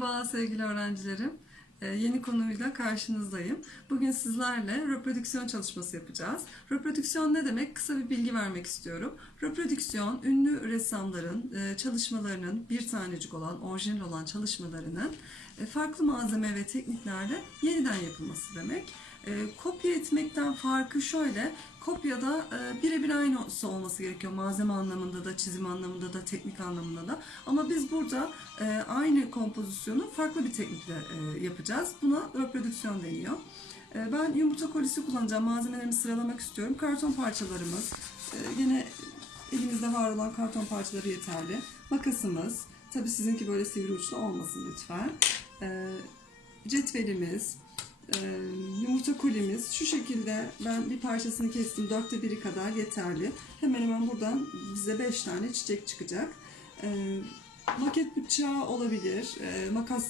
Merhaba sevgili öğrencilerim. Ee, yeni konuyla karşınızdayım. Bugün sizlerle reprodüksiyon çalışması yapacağız. Reprodüksiyon ne demek? Kısa bir bilgi vermek istiyorum. Reprodüksiyon, ünlü ressamların e, çalışmalarının bir tanecik olan, orijinal olan çalışmalarının e, farklı malzeme ve tekniklerle yeniden yapılması demek. E, kopya etmekten farkı şöyle, kopyada e, birebir aynısı olması gerekiyor malzeme anlamında da, çizim anlamında da, teknik anlamında da. Ama biz burada e, aynı kompozisyonu farklı bir teknikle e, yapacağız. Buna reprodüksiyon deniyor. E, ben yumurta kolisi kullanacağım. Malzemelerimi sıralamak istiyorum. Karton parçalarımız, e, yine elimizde var olan karton parçaları yeterli. Makasımız, tabii sizinki böyle sivri uçlu olmasın lütfen. E, cetvelimiz, ee, yumurta kolimiz şu şekilde ben bir parçasını kestim. Dörtte biri kadar yeterli. Hemen hemen buradan bize beş tane çiçek çıkacak. Ee, maket bıçağı olabilir. Ee, makas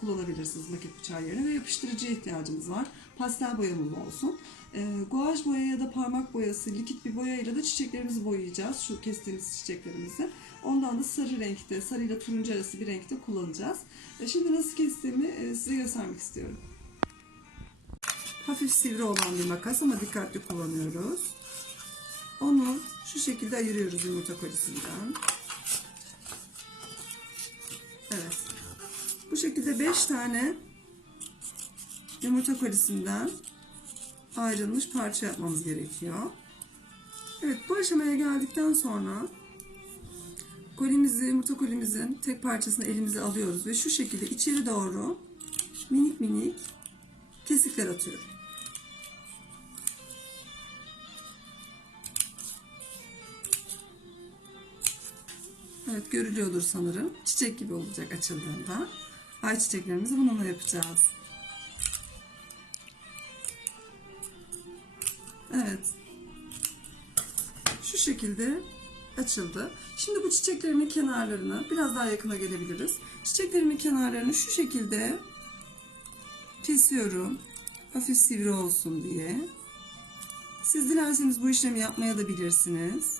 kullanabilirsiniz maket bıçağı yerine ve yapıştırıcıya ihtiyacımız var. Pastel boyamız olsun. Ee, guaj boya ya da parmak boyası likit bir boyayla da çiçeklerimizi boyayacağız. Şu kestiğimiz çiçeklerimizi. Ondan da sarı renkte sarıyla turuncu arası bir renkte kullanacağız. Ee, şimdi nasıl kestiğimi e, size göstermek istiyorum hafif sivri olan bir makas ama dikkatli kullanıyoruz. Onu şu şekilde ayırıyoruz yumurta kolisinden. Evet. Bu şekilde 5 tane yumurta kolisinden ayrılmış parça yapmamız gerekiyor. Evet bu aşamaya geldikten sonra kolimizi, yumurta kolimizin tek parçasını elimize alıyoruz ve şu şekilde içeri doğru minik minik kesikler atıyorum. Evet görülüyordur sanırım. Çiçek gibi olacak açıldığında. Ay çiçeklerimizi bununla yapacağız. Evet. Şu şekilde açıldı. Şimdi bu çiçeklerimin kenarlarını biraz daha yakına gelebiliriz. Çiçeklerimin kenarlarını şu şekilde kesiyorum. Hafif sivri olsun diye. Siz dilerseniz bu işlemi yapmaya da bilirsiniz.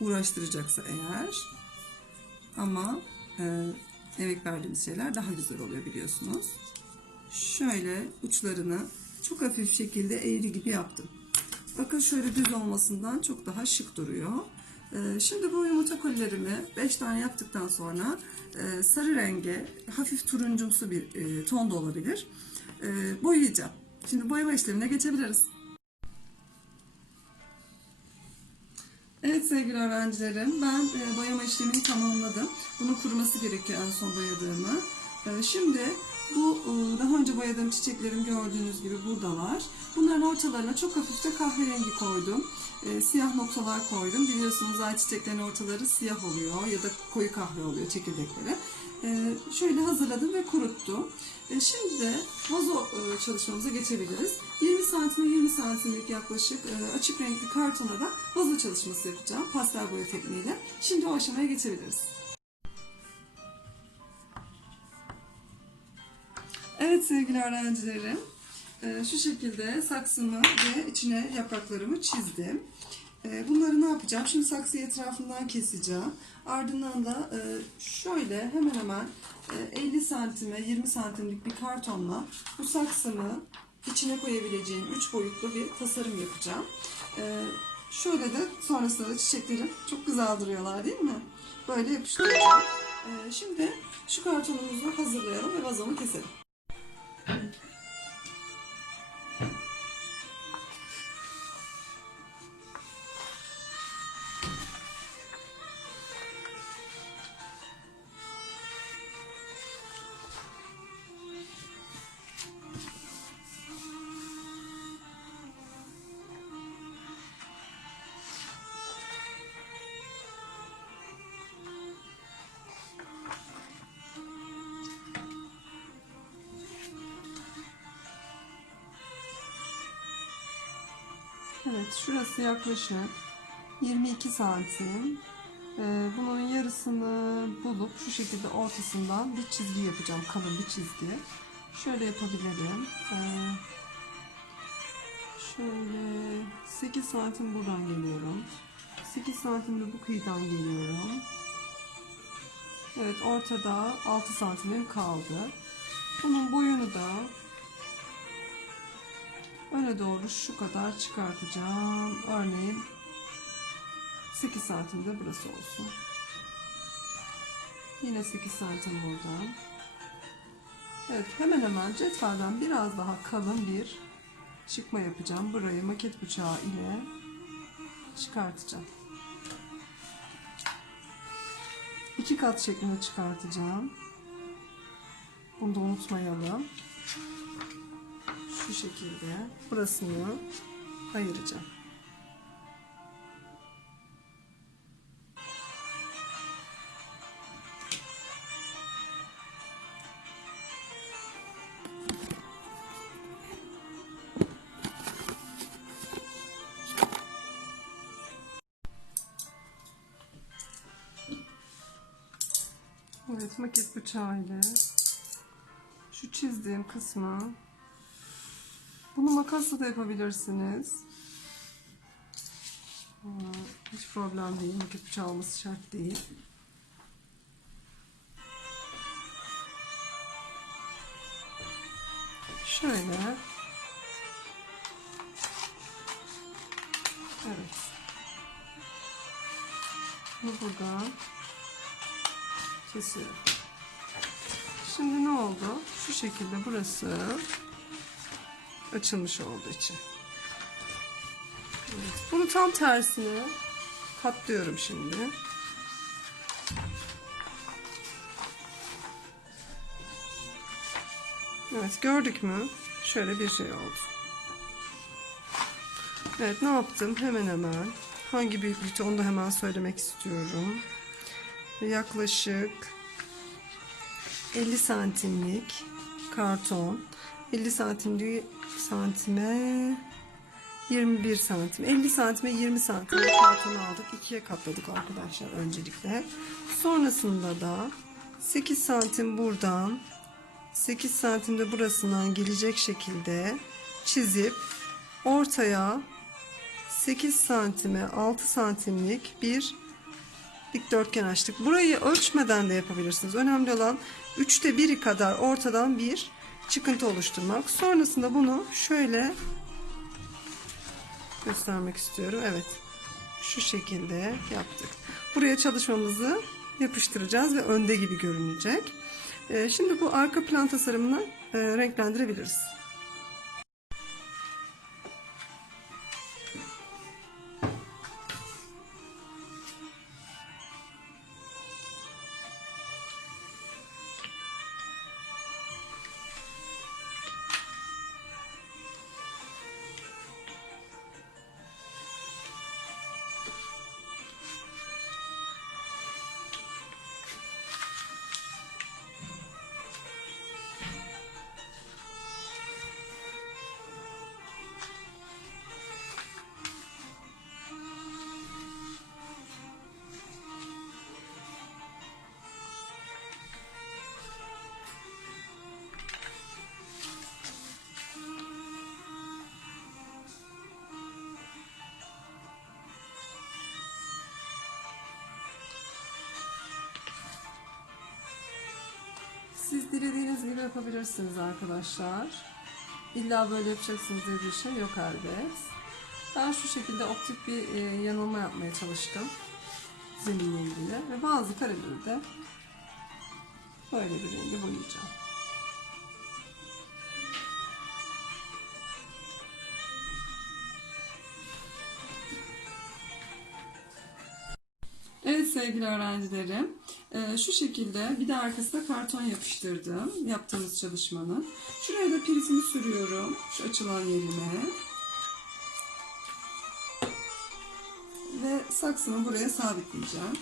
Uğraştıracaksa eğer. Ama e, emek verdiğimiz şeyler daha güzel oluyor biliyorsunuz. Şöyle uçlarını çok hafif şekilde eğri gibi yaptım. Bakın şöyle düz olmasından çok daha şık duruyor. E, şimdi bu yumurta kolilerimi 5 tane yaptıktan sonra e, sarı renge hafif turuncumsu bir e, ton da olabilir. Boyayacağım. Şimdi boyama işlemine geçebiliriz. Evet sevgili öğrencilerim, ben e, boyama işlemini tamamladım. Bunun kuruması gerekiyor en son boyadığımı. E, şimdi bu e, daha önce boyadığım çiçeklerim gördüğünüz gibi buradalar. Bunların ortalarına çok hafifçe kahverengi koydum. E, siyah noktalar koydum. Biliyorsunuz ay çiçeklerin ortaları siyah oluyor ya da koyu kahve oluyor çekirdekleri. E, şöyle hazırladım ve kuruttum. E, şimdi de vazo e, çalışmamıza geçebiliriz. 20 santim 20 santimlik yaklaşık e, açık renkli kartona da vazo çalışması yapacağım pastel boya tekniğiyle. Şimdi o aşamaya geçebiliriz. Evet sevgili öğrencilerim, e, şu şekilde saksımı ve içine yapraklarımı çizdim. E, Bunları ne yapacağım? Şimdi saksıyı etrafından keseceğim. Ardından da e, şöyle hemen hemen e, 50 santime 20 santimlik bir kartonla bu saksımı içine koyabileceğim 3 boyutlu bir tasarım yapacağım. E, Şöyle de sonrasında da çiçeklerim çok güzel duruyorlar değil mi? Böyle yapıştıracağım. E, Şimdi şu kartonumuzu hazırlayalım ve vazomu keselim. Evet şurası yaklaşık 22 santim. Ee, bunun yarısını bulup şu şekilde ortasından bir çizgi yapacağım. Kalın bir çizgi. Şöyle yapabilirim. Ee, şöyle 8 santim buradan geliyorum. 8 santim de bu kıyıdan geliyorum. Evet ortada 6 santimim kaldı. Bunun boyunu da öne doğru şu kadar çıkartacağım. Örneğin 8 santim de burası olsun. Yine 8 santim buradan. Evet hemen hemen cetvelden biraz daha kalın bir çıkma yapacağım. Burayı maket bıçağı ile çıkartacağım. İki kat şeklinde çıkartacağım. Bunu da unutmayalım. Şu şekilde burasını ayıracağım. Evet maket bıçağıyla şu çizdiğim kısmı bunu makasla da yapabilirsiniz. Aa, Hiç problem değil. Maket bıçağı olması şart değil. Şöyle. Evet. Bunu buradan kesiyorum. Şimdi ne oldu? Şu şekilde burası açılmış olduğu için. Evet, bunu tam tersine katlıyorum şimdi. Evet gördük mü? Şöyle bir şey oldu. Evet ne yaptım? Hemen hemen. Hangi büyüklükte onu da hemen söylemek istiyorum. Yaklaşık 50 santimlik karton 50 santimlik santime 21 santim 50 santime 20 santim karton aldık ikiye katladık arkadaşlar öncelikle sonrasında da 8 santim buradan 8 santim de burasından gelecek şekilde çizip ortaya 8 santime 6 santimlik bir dikdörtgen açtık. Burayı ölçmeden de yapabilirsiniz. Önemli olan üçte biri kadar ortadan bir çıkıntı oluşturmak. Sonrasında bunu şöyle göstermek istiyorum. Evet. Şu şekilde yaptık. Buraya çalışmamızı yapıştıracağız ve önde gibi görünecek. Ee, Şimdi bu arka plan tasarımını e, renklendirebiliriz. Dilediğiniz gibi yapabilirsiniz arkadaşlar. İlla böyle yapacaksınız diye bir şey yok elbet. Ben şu şekilde optik bir e, yanılma yapmaya çalıştım. Zeminle ilgili. Ve bazı kareleri de böyle bir rengi boyayacağım. Evet sevgili öğrencilerim, e, şu şekilde bir de arkasına karton yapıştırdım yaptığımız çalışmanın. Şuraya da prizimi sürüyorum, şu açılan yerine. Ve saksımı buraya sabitleyeceğim.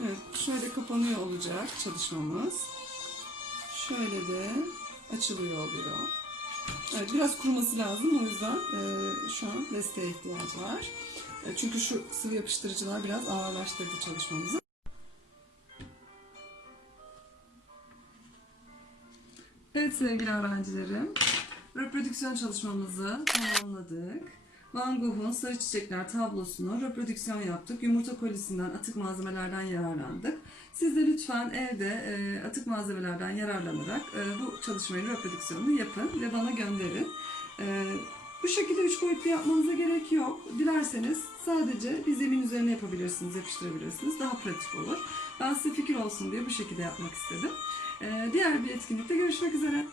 Evet, şöyle kapanıyor olacak çalışmamız. Şöyle de açılıyor oluyor. Evet, biraz kuruması lazım. O yüzden e, şu an desteğe ihtiyaç var. E, çünkü şu sıvı yapıştırıcılar biraz ağırlaştırdı çalışmamızı. Evet sevgili öğrencilerim. Reprodüksiyon çalışmamızı tamamladık. Van Gogh'un Sarı Çiçekler tablosunu reprodüksiyon yaptık. Yumurta kolisinden, atık malzemelerden yararlandık. Siz de lütfen evde e, atık malzemelerden yararlanarak e, bu çalışmayı, reprodüksiyonunu yapın ve bana gönderin. E, bu şekilde üç boyutlu yapmanıza gerek yok. Dilerseniz sadece bir zemin üzerine yapabilirsiniz, yapıştırabilirsiniz. Daha pratik olur. Ben size fikir olsun diye bu şekilde yapmak istedim. E, diğer bir etkinlikte görüşmek üzere.